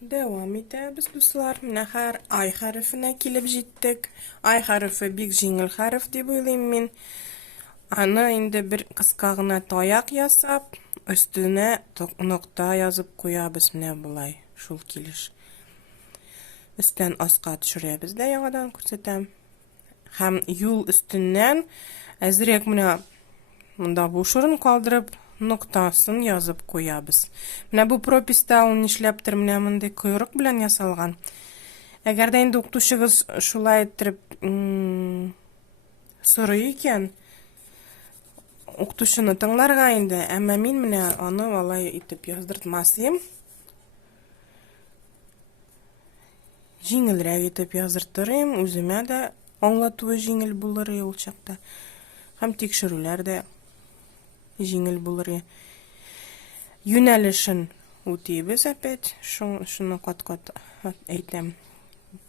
Devam etәбез, дуслар. Менә һәр ай хәрефенә килеп җиттек. Ай хәрефе бик җиңел хәреф дип уйлыйм мин. Аны инде бер кыска гына таяк ясап, өстенә нокта язып куябыз. Менә булай, шул килеш. Өстән аска төшерәбез дә, яңадан күрсәтәм. Һәм юл өстеннән әзрәк менә монда буш урын калдырып, ноктасын язып куябыз. Менә бу прописта ул нишләптер менә мондый койрык белән ясалган. Әгәр дә инде укытучыгыз шулай итеп сорый икән, укытучыны тыңларга инде, әмма мин менә аны алай итеп яздыртмасым. Җиңелрәк итеп яздыртырым, үземә дә аңлатуы җиңел булыр ул чакта. Һәм тикшерүләр дә җиңел булыр. Юнәлешен үтибез опять. Шуны кат-кат әйтәм.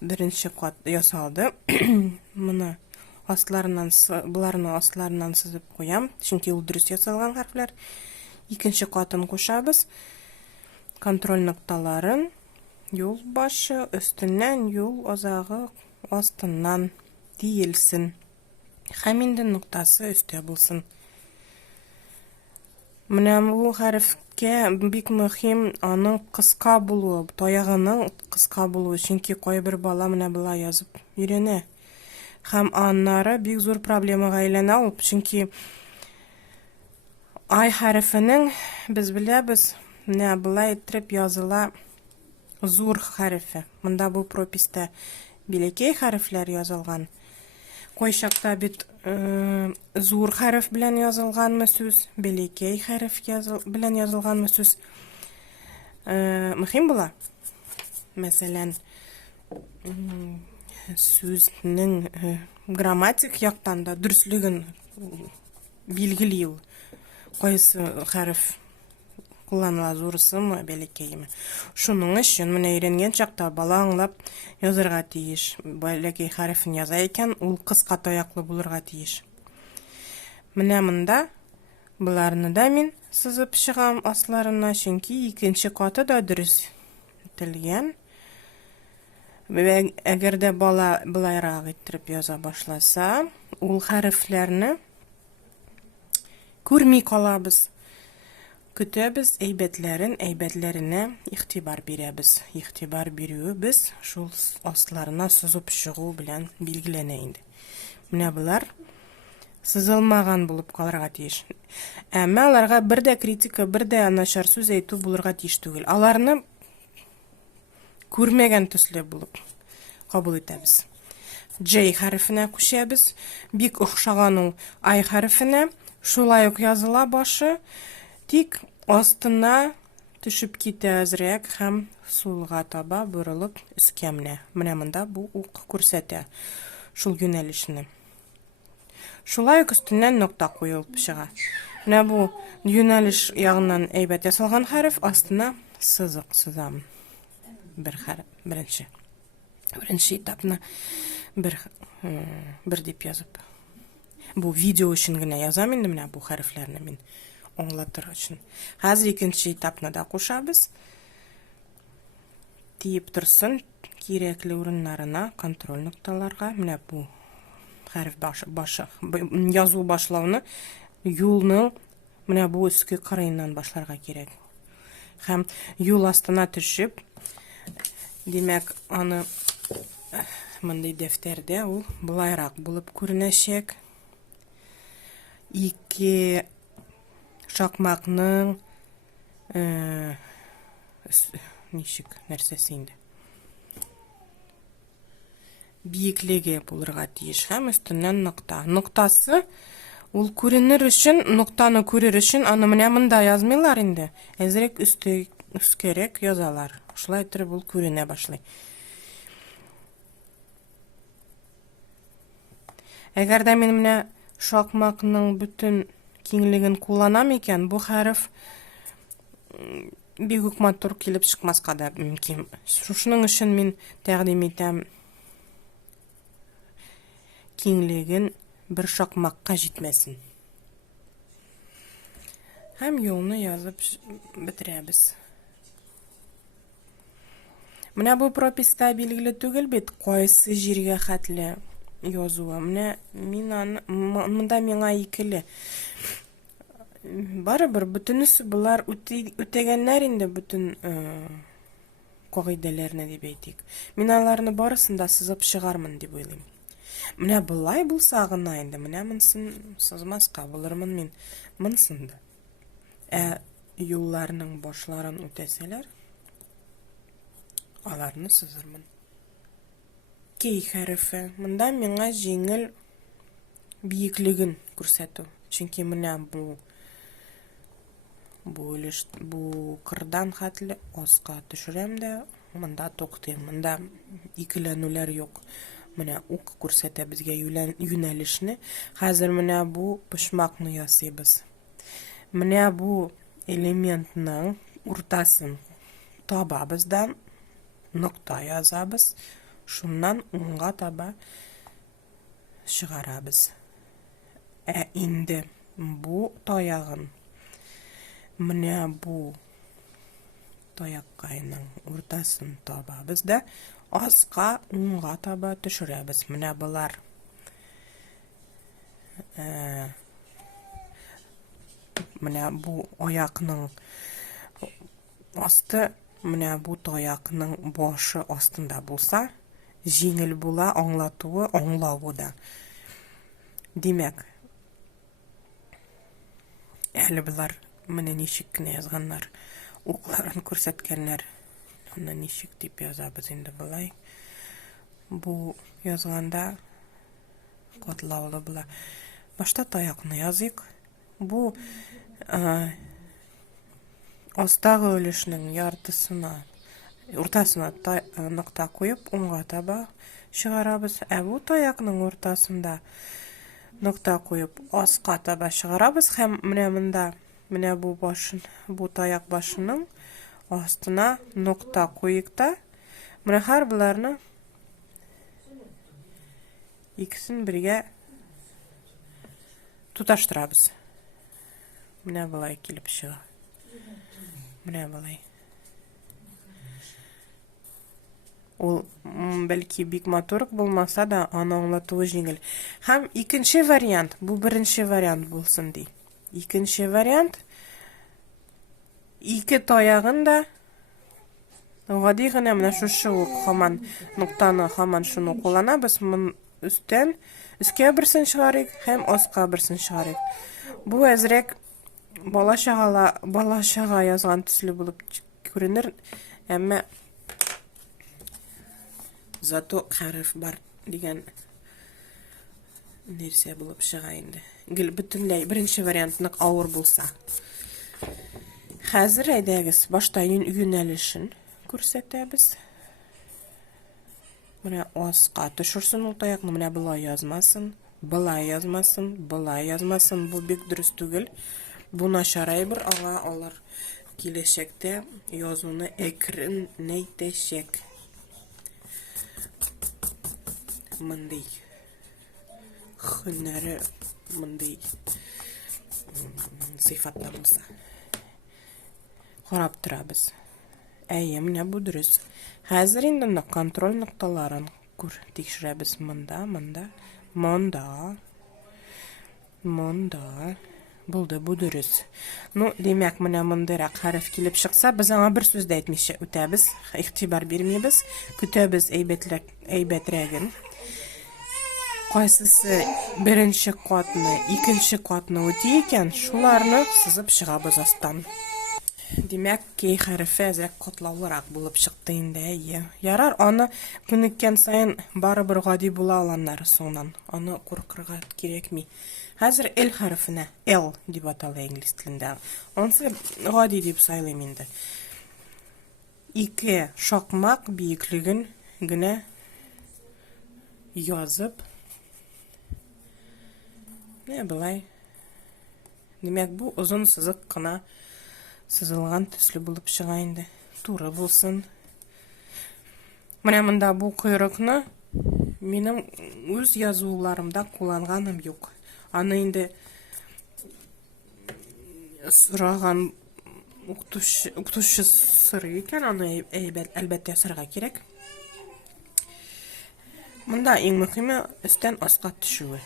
Беренче кат ясалды. Моны асларыннан, буларны асларыннан сызып куям. Чөнки ул дөрес ясалган хәрефләр. Икенче катын кушабыз. Контроль нокталарын, юл башы, өстеннән, юл азагы, астыннан диелсен. Һәм инде ноктасы өстә булсын. Менә бу хәрефкә бик мөһим аның кыска булуы, таягының кыска булуы, чөнки кайбер бала менә булай язып өйрәнә. Һәм аннары бик зур проблемага әйләнә ул, чөнки ай хәрефенең без беләбез, менә булай итеп языла зур хәрефе. Монда бу прописта бәләкәй хәрефләр язылган. Кай чакта бит зур хәреф белән язылганмы сүз, бәләкәй хәреф белән язылганмы сүз мөһим була. Мәсәлән, сүзнең грамматик яктан да дөреслеген билгели ул. Кайсы хәреф кулланыла, зурысымы, бәләкәйме. Шуның өчен менә өйрәнгән чакта бала аңлап язырга тиеш. Бәләкәй хәрефен яза икән, ул кыска таяклы булырга тиеш. Менә монда буларны да мин сызып чыгам асларына, чөнки икенче каты да дөрес ителгән. Әгәр дә бала булайрак итеп яза башласа, ул хәрефләрне күрми калабыз. Көтәбез, әйбәтләренә игътибар бирәбез. Игътибар бирүе без шул асларына сызып чыгу белән билгеләнә инде. Менә булар сызылмаган булып калырга тиеш. Әмма аларга бер дә критика, бер дә начар сүз әйтү булырга тиеш түгел. Аларны күрмәгән төсле булып кабул итәбез. J хәрефенә күчәбез. Бик охшаган ул I хәрефенә. Шулай ук языла башы. Тик астына төшеп китә әзрәк һәм сулга таба борылып өскә менә. Менә монда бу ук күрсәтә шул юнәлешне. Шулай ук өстеннән нокта куелып чыга. Менә бу юнәлеш ягыннан әйбәт ясалган хәреф, астына сызык сызам. Беренче этапны бер дип язып. Бу видео өчен генә язам инде менә бу хәрефләрне мин. Аңлатыр өчен. Хәзер икенче этапны да кушабыз. Тиеп торсын кирәкле урыннарына, контроль нокталарга. Менә бу хәреф башы язу башлауны юлның менә бу өске кырыйннан башларга кирәк. Һәм юл астына төшеп, димәк, аны мондый дәфтәрдә ул булайрак булып күренәчәк. Ике шакмакның ничек нәрсәсе инде. Биеклеге булырга тиеш һәм өстеннән нокта. Ноктасы ул күренер өчен, ноктаны күрер өчен аны менә монда язмыйлар инде. Әзрәк өскәрәк язалар. Шулай итеп ул күренә башлый. Әгәр дә мин менә шакмакның бүтән киңлеген кулланам икән, бу хәреф бик үк матур килеп чыкмаска да мөмкин. Шуның өчен мин тәкъдим итәм киңлеген бер шакмакка җитмәсен. Һәм юлны язып бетерәбез. Менә бу прописта билгеле түгел бит, кайсы җиргә хәтле язуы. Менә монда миңа икеле. Барыбер бөтенесе булар үтәгәннәр инде бөтен кагыйдәләрне дип әйтик. Мин аларны барысын да сызып чыгармын дип уйлыйм. Менә булай булса гына инде, менә монсын сызмаска булырмын мин монсын да. Юлларның башларын үтәсәләр, аларны сызырмын. Кей хәрефе. Монда миңа җиңел биеклеген күрсәтү. Чөнки менә бу кырдан хәтле аска төшерәм дә, монда туктыйм. Монда икеләнүләр юк. Менә ук күрсәтә безгә юнәлешне. Хәзер менә бу почмакны ясыйбыз. Менә бу элементның уртасын табабыз да нокта язабыз. Шуннан уңга таба чыгарабыз. Инде бу таягын менә бу таяккайның уртасын табабыз да аска уңга таба төшерәбез. Менә булар менә бу аякның асты, менә бу таякның башы астында булса, җиңел була, аңлатуы, аңлавы да. Димәк, әле булар менә ничек кенә язганнар, укларын күрсәткәннәр. Аны ничек дип язабыз инде булай. Бу язганда катлаулы була. Башта таякны языйк. Бу астагы өлешнең яртысына, уртасына нокта куеп, уңга таба чыгарабыз. Бу таякның уртасында нокта куеп, аска таба чыгарабыз. Һәм менә монда, менә бу башын, бу таяк башының астына нокта куйык та, менә һәр буларны икесен бергә туташтырабыз. Менә булай килеп чыга. Менә булай. Ул бәлки бик матур булмаса да, аны аңлатуы җиңел. Һәм икенче вариант, бу беренче вариант булсын ди. Икенче вариант, ике таягын да гади гына менә шушы һаман ноктаны һаман шуны кулланабыз. Үстән өскә берсен чыгарыйк һәм аска берсен чыгарыйк. Бу әзрәк бала-чага язган төсле булып күренер, әмма зато хәреф бар дигән нәрсә булып чыга инде. Гел бөтенләй беренче вариант нык авыр булса. Хәзер әйдәгез, башта юнәлешен күрсәтәбез. Менә аска төшерсен ул таякны, менә булай язмасын, булай язмасын, булай язмасын. Бу бик дөрес түгел. Бу начар әйбер, аңа алар киләчәктә язуны әкренәйтәчәк. Мондый һөнәре, мондый сыйфатта булса. Карап торабыз. Менә бу дөрес. Хәзер инде контроль нокталарын тикшерәбез. Монда. Булды, бу дөрес. Демәк, менә мондайрак хәреф килеп чыкса, без аңа бер сүз дә әйтмичә үтәбез, игътибар бирмибез, көтәбез әйбәтрәген. Кайсысы беренче катны, икенче катны үти икән, шуларны сызып чыгабыз астан. Демәк, кей хәрефе әзрәк катлаулырак булып чыкты инде. Ярар, аны күнеккән сайын барыбер гади була аланнары соңнан. Аны куркырга кирәкми. Хәзер L хәрефенә L дип атала инглиз телендә. Онсы гади дип сайлыйм инде. Ике шакмак биеклеген генә язып. Менә булай. Демәк, бу озын сызык кына сызылган төсле булып чыга инде. Туры булсын. Менә монда бу койрыкны минем үз язуларымда кулланганым юк. Аны инде сұраған укытучы сырый икән, аны әлбәттә ясарга кирәк. Монда иң мөһиме өстән аска төшүе.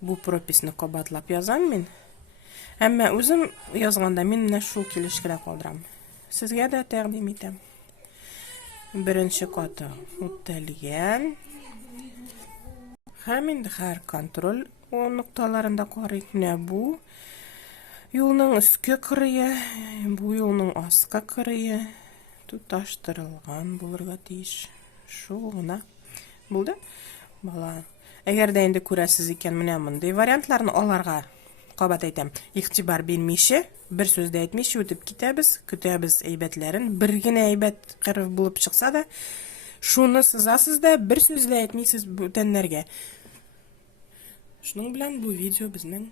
Бу прописьне кабатлап язам мин. Әмма үзем язганда мин менә шул килешкә калдырам. Сезгә дә тәкъдим итәм. Беренче каты үтәлгән. Һәм инде һәр контроль нукталарында карыйк. Менә бу юлның өске кырые, бу юлның аска кырые туташтырылган булырга тиеш. Шул гына булды. Бала, әгәр дә инде күрәсез икән, менә мондый вариантларны аларга кабат әйтәм. Игътибар бирмичә, бер сүз дә әйтмичә үтеп китәбез, көтәбез әйбәтләрен. Бер генә әйбәт кырыв булып чыкса да, шуны сызасыз да, бер сүз дә әйтмисез бүтәннәргә. Шуның белән бу видео безнең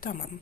тамам.